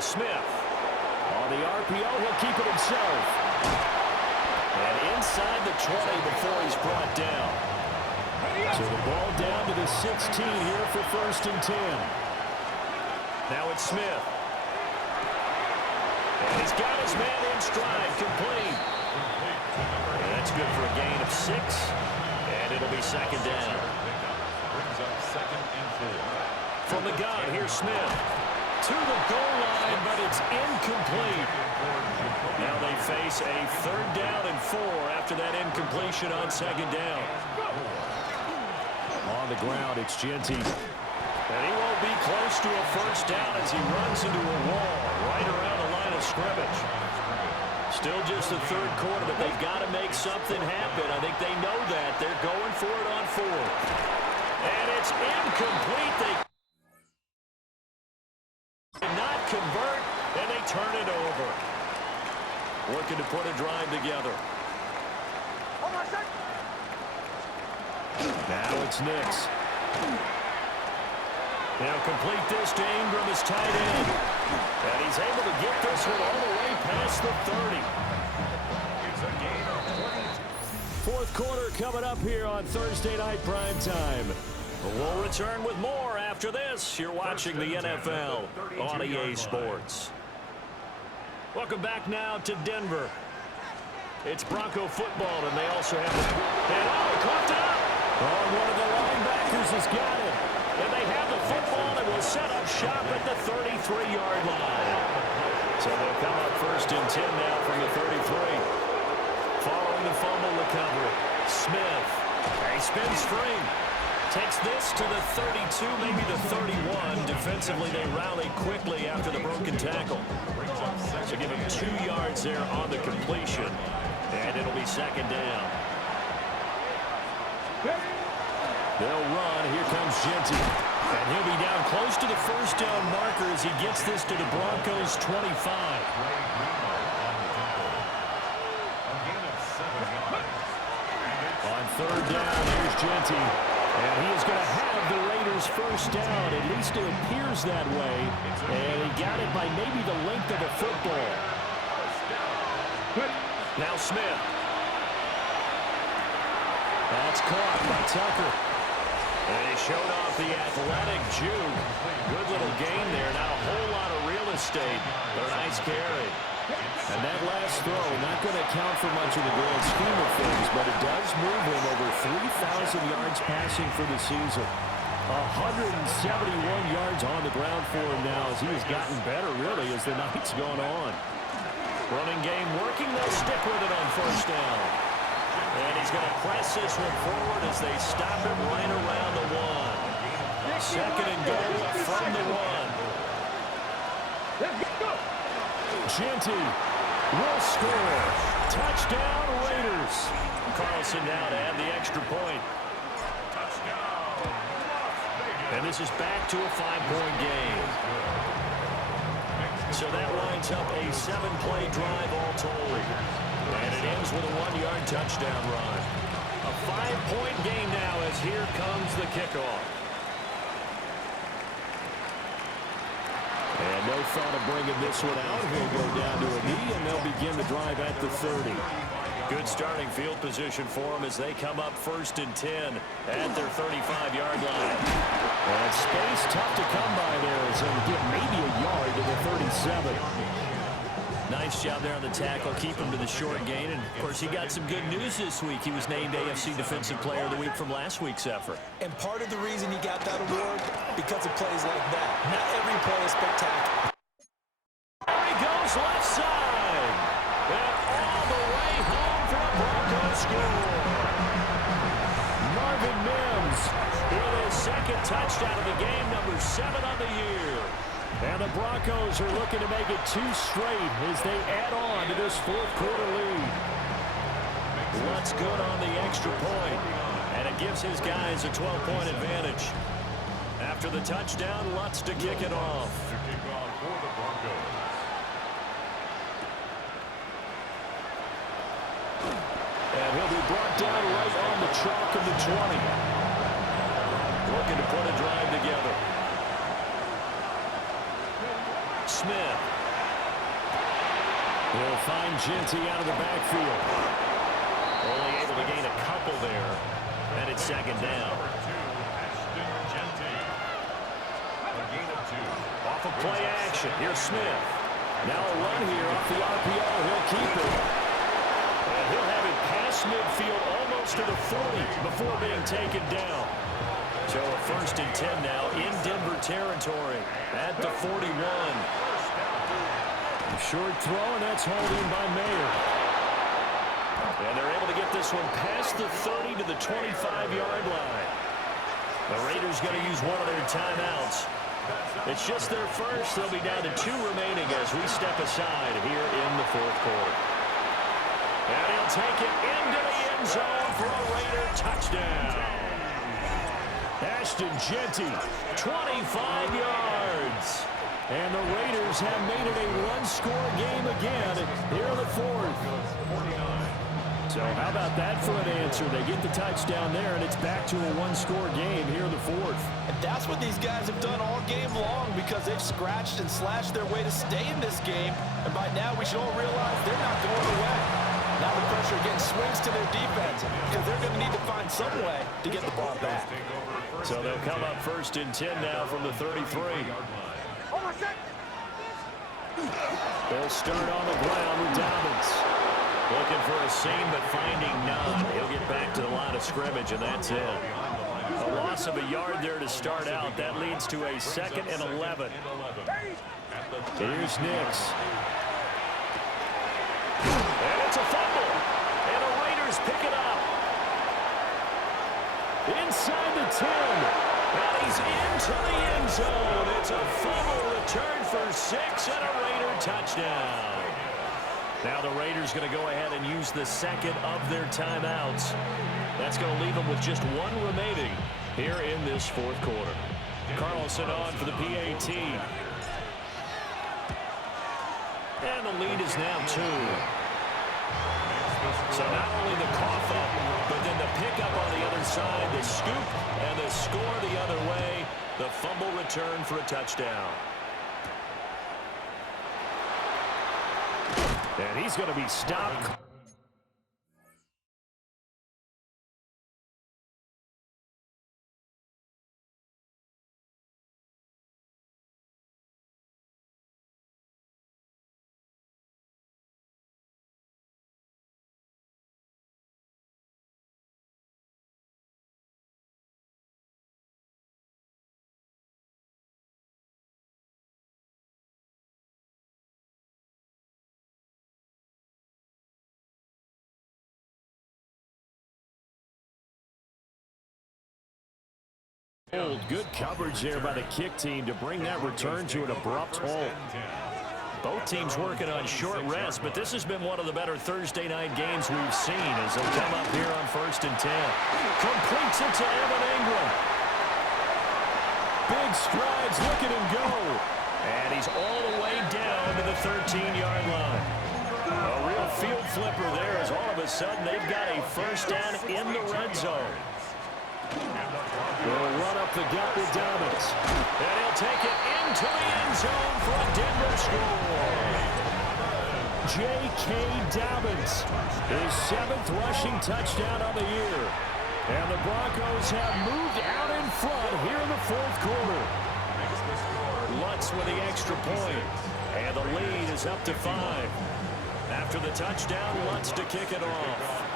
Here's Smith. On the RPO, he'll keep it himself. And inside the 20 before he's brought down. So the ball down to the 16 here for 1st and 10. Now it's Smith. And he's got his man in stride, complete. And that's good for a gain of 6. And it'll be 2nd down. From the gun, here's Smith. To the goal line, but it's incomplete. Now they face a 3rd down and 4 after that incompletion on 2nd down. On the ground, it's Genty. And he won't be close to a 1st down as he runs into a wall right around the line of scrimmage. Still just the 3rd quarter, but they've got to make something happen. I think they know that. They're going for it on 4th. And it's incomplete. They did not convert, and they turn it over. Looking to put a drive together. Now it's Nix. They'll complete this to Ingram as tight end. And he's able to get this one all the way past the 30. It's a gain of 20. 4th quarter coming up here on Thursday Night Primetime. We'll return with more after this. You're watching the NFL on EA Sports. Welcome back now to Denver. It's Bronco football, and they also have the... And coughed it up! One of the linebackers has got it. And they have the football and will set up shop at the 33-yard line. So they'll come up 1st and 10 now from the 33. Following the fumble recovery, Smith. He spins free. Takes this to the 32, maybe the 31. Defensively, they rally quickly after the broken tackle. So give him 2 yards there on the completion. And it'll be 2nd down. They'll run. Here comes Genty. And he'll be down close to the 1st down marker as he gets this to the Broncos' 25. On 3rd down, here's Genty. And he is going to have the Raiders' 1st down. At least it appears that way. And he got it by maybe the length of a football. Now Smith. That's caught by Tucker. And he showed off the athletic juke. Good little gain there. Not a whole lot of real estate, but a nice carry. And that last throw, not going to count for much in the grand scheme of things, but it does move him over 3,000 yards passing for the season. 171 yards on the ground for him now as he has gotten better, really, as the night's gone on. Running game working. They'll stick with it on 1st down. And he's going to press this one forward as they stop him right around the 1. 2nd and goal from the 1. Genty will score. Touchdown, Raiders. Carlson now to add the extra point. And this is back to a 5-point game. So that lines up a 7-play drive all told. And it ends with a 1-yard touchdown run. A 5-point game now as here comes the kickoff. And no thought of bringing this one out. He'll go down to a knee, and they'll begin the drive at the 30. Good starting field position for them as they come up 1st and 10 at their 35-yard line. And space tough to come by there as they'll get maybe a yard to the 37. Nice job there on the tackle. Keep him to the short gain. And, of course, he got some good news this week. He was named AFC Defensive Player of the Week from last week's effort. And part of the reason he got that award, because of plays like that. Not every play is spectacular. There he goes left side. And all the way home for a Broncos score. Marvin Mims with his 2nd touchdown of the game, number 7 on the year. And the Broncos are looking to make it 2 straight as they add on to this 4th quarter lead. Lutz good on the extra point, and it gives his guys a 12-point advantage. After the touchdown, Lutz to kick it off. And he'll be brought down right on the chalk of the 20. Looking to put a drive together. Smith. He'll find Genty out of the backfield. Only able to gain a couple there. And it's second down. Off of play action. Here's Smith. Now a run here off the RPO. He'll keep it. And he'll have it past midfield almost to the 40 before being taken down. So a 1st and 10 now in Denver territory at the 41. Short throw, and that's hauled in by Mayer. And they're able to get this one past the 30 to the 25-yard line. The Raiders going to use one of their timeouts. It's just their first. They'll be down to 2 remaining as we step aside here in the 4th quarter. And he'll take it into the end zone for a Raider touchdown. Ashton Genty, 25 yards. And the Raiders have made it a one-score game again here in the 4th. So how about that for an answer? They get the touchdown there, and it's back to a one-score game here in the 4th. And that's what these guys have done all game long because they've scratched and slashed their way to stay in this game. And by now we should all realize they're not going away. Now the pressure again swings to their defense because they're going to need to find some way to get the ball back. So they'll come up 1st and 10 now from the 33. They'll start on the ground with Dobbins. Looking for a seam, but finding none. He'll get back to the line of scrimmage, and that's it. A loss of a yard there to start out. That leads to a 2nd and 11. Here's Nix. And it's a fumble. And the Raiders pick it up. Inside the 10. And he's into the end zone. It's a fumble return for 6 and a Raider touchdown. Now the Raiders going to go ahead and use the 2nd of their timeouts. That's going to leave them with just 1 remaining here in this 4th quarter. Carlson on for the PAT. And the lead is now 2. So not only the cough up, but then the pickup on the other side, the scoop, and the score the other way. The fumble return for a touchdown. And he's going to be stopped. Good coverage there by the kick team to bring that return to an abrupt halt. Both teams working on short rest, but this has been one of the better Thursday night games we've seen as they come up here on 1st and 10. Completes it to Evan Ingram. Big strides, look at him go. And he's all the way down to the 13-yard line. A real field flipper there as all of a sudden they've got a 1st down in the red zone. Will run up the gut with Dobbins. And he'll take it into the end zone for a Denver score. J.K. Dobbins, his 7th rushing touchdown of the year. And the Broncos have moved out in front here in the 4th quarter. Lutz with the extra point. And the lead is up to 5. After the touchdown, Lutz to kick it off.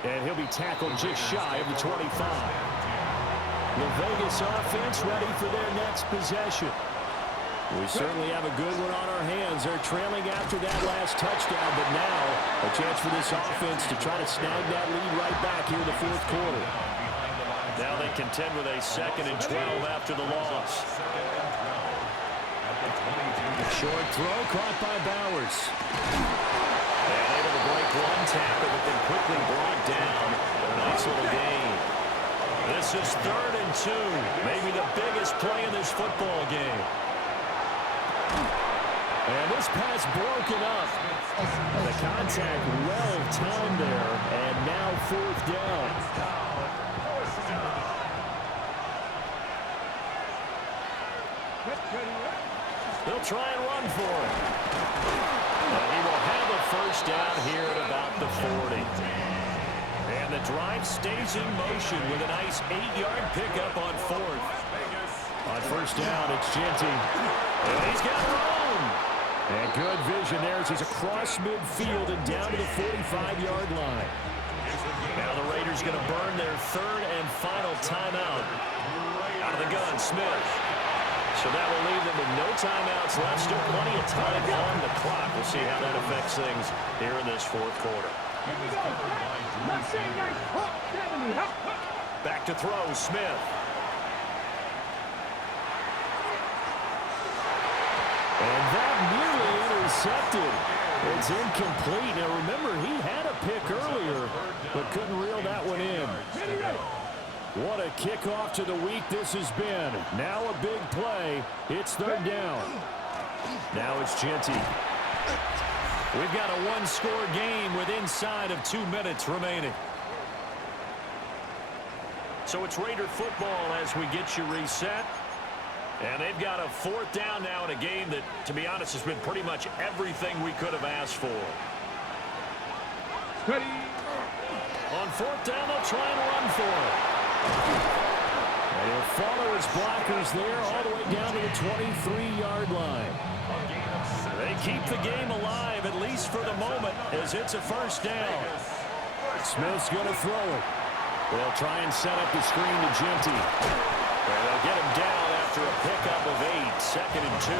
And he'll be tackled just shy of the 25. The Vegas offense ready for their next possession. We certainly have a good one on our hands. They're trailing after that last touchdown, but now a chance for this offense to try to snag that lead right back here in the 4th quarter. Now they contend with a 2nd and 12 after the loss. Short throw caught by Bowers. And able to break one tackle, but then quickly brought down. A nice little gain. This is 3rd and 2. Maybe the biggest play in this football game. And this pass broken up. The contact well timed there, and now 4th down. They'll try and run for it. And he will have a first down here at about the 40. And the drive stays in motion with a nice 8-yard pickup on fourth. On first down, it's Genty. And he's got room. And good vision there as he's across midfield and down to the 45-yard line. Now the Raiders going to burn their third and final timeout. Out of the gun, Smith. So that will leave them with no timeouts left. Still plenty of time on the clock. We'll see how that affects things here in this fourth quarter. Back to throw, Smith. And that nearly intercepted. It's incomplete. Now remember, he had a pick earlier, but couldn't reel that one in. What a kickoff to the week this has been. Now a big play. It's third down. Now it's Genty. We've got a one-score game with inside of 2 minutes remaining. So it's Raider football as we get you reset. And they've got a fourth down now in a game that, to be honest, has been pretty much everything we could have asked for. Ready. On fourth down, they'll try and run for it. And he'll follow his blockers there all the way down to the 23-yard line. They keep the game alive, at least for the moment, as it's a first down. Smith's going to throw it. They'll try and set up the screen to Genty. And they'll get him down after a pickup of 8, second and 2.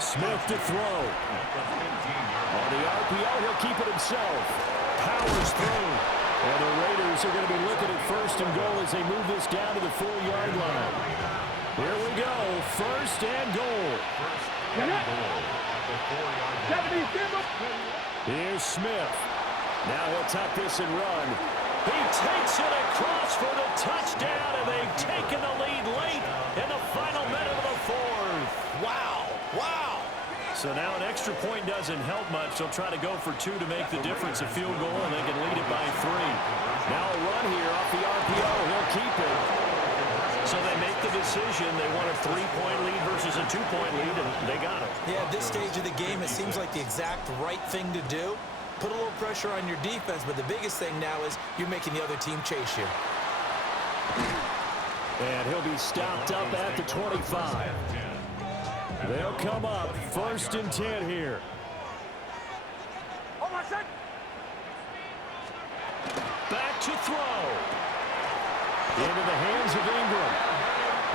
Smith to throw. On the RPO, he'll keep it himself. Powers through. And the Raiders are going to be looking at first and goal as they move this down to the 4-yard line. Here we go. First and goal. Here's Smith. Now he'll tuck this and run. He takes it across for the touchdown, and they've taken the lead late in the final minute of the fourth. Wow. Wow. So now an extra point doesn't help much. They'll try to go for 2 to make the difference a field goal, and they can lead it by 3. Now a run here off the RPO. He'll keep it. So they make the decision. They want a 3-point lead versus a 2-point lead, and they got it. Yeah, at this stage of the game, it seems like the exact right thing to do. Put a little pressure on your defense, but the biggest thing now is you're making the other team chase you. And he'll be stopped up at the 25. They'll come up first and 10 here. Back to throw. Into the hands of Ingram.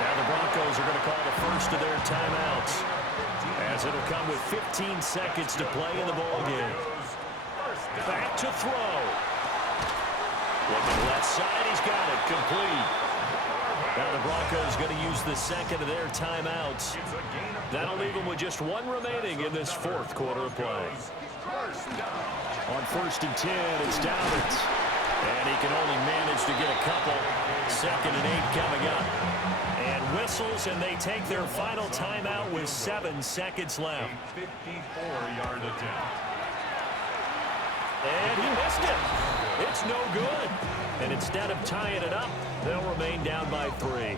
Now the Broncos are going to call the first of their timeouts, as it'll come with 15 seconds to play in the ballgame. Back to throw. Looking left side, he's got it. Complete. Now the Broncos going to use the second of their timeouts. That'll leave them with just 1 remaining in this fourth quarter of play. On first and 10, it's Dowdens. And he can only manage to get a couple. Second and 8 coming up. And whistles, and they take their final timeout with 7 seconds left. 54-yard attempt. And he missed it. It's no good. And instead of tying it up, they'll remain down by 3.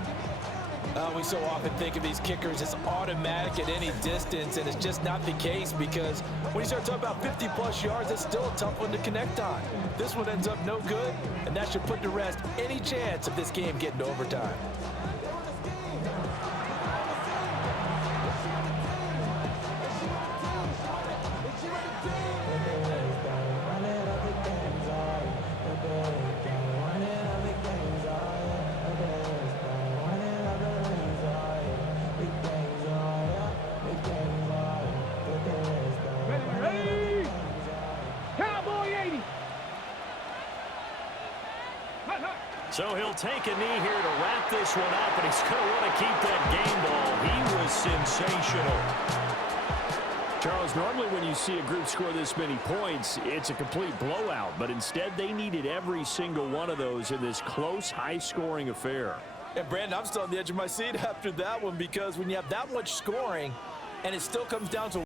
We so often think of these kickers as automatic at any distance, and it's just not the case, because when you start talking about 50-plus yards, it's still a tough one to connect on. This one ends up no good, and that should put to rest any chance of this game getting to overtime. So he'll take a knee here to wrap this one up, and he's going to want to keep that game ball. He was sensational. Charles, normally when you see a group score this many points, it's a complete blowout, but instead they needed every single one of those in this close, high-scoring affair. And Brandon, I'm still on the edge of my seat after that one, because when you have that much scoring and it still comes down to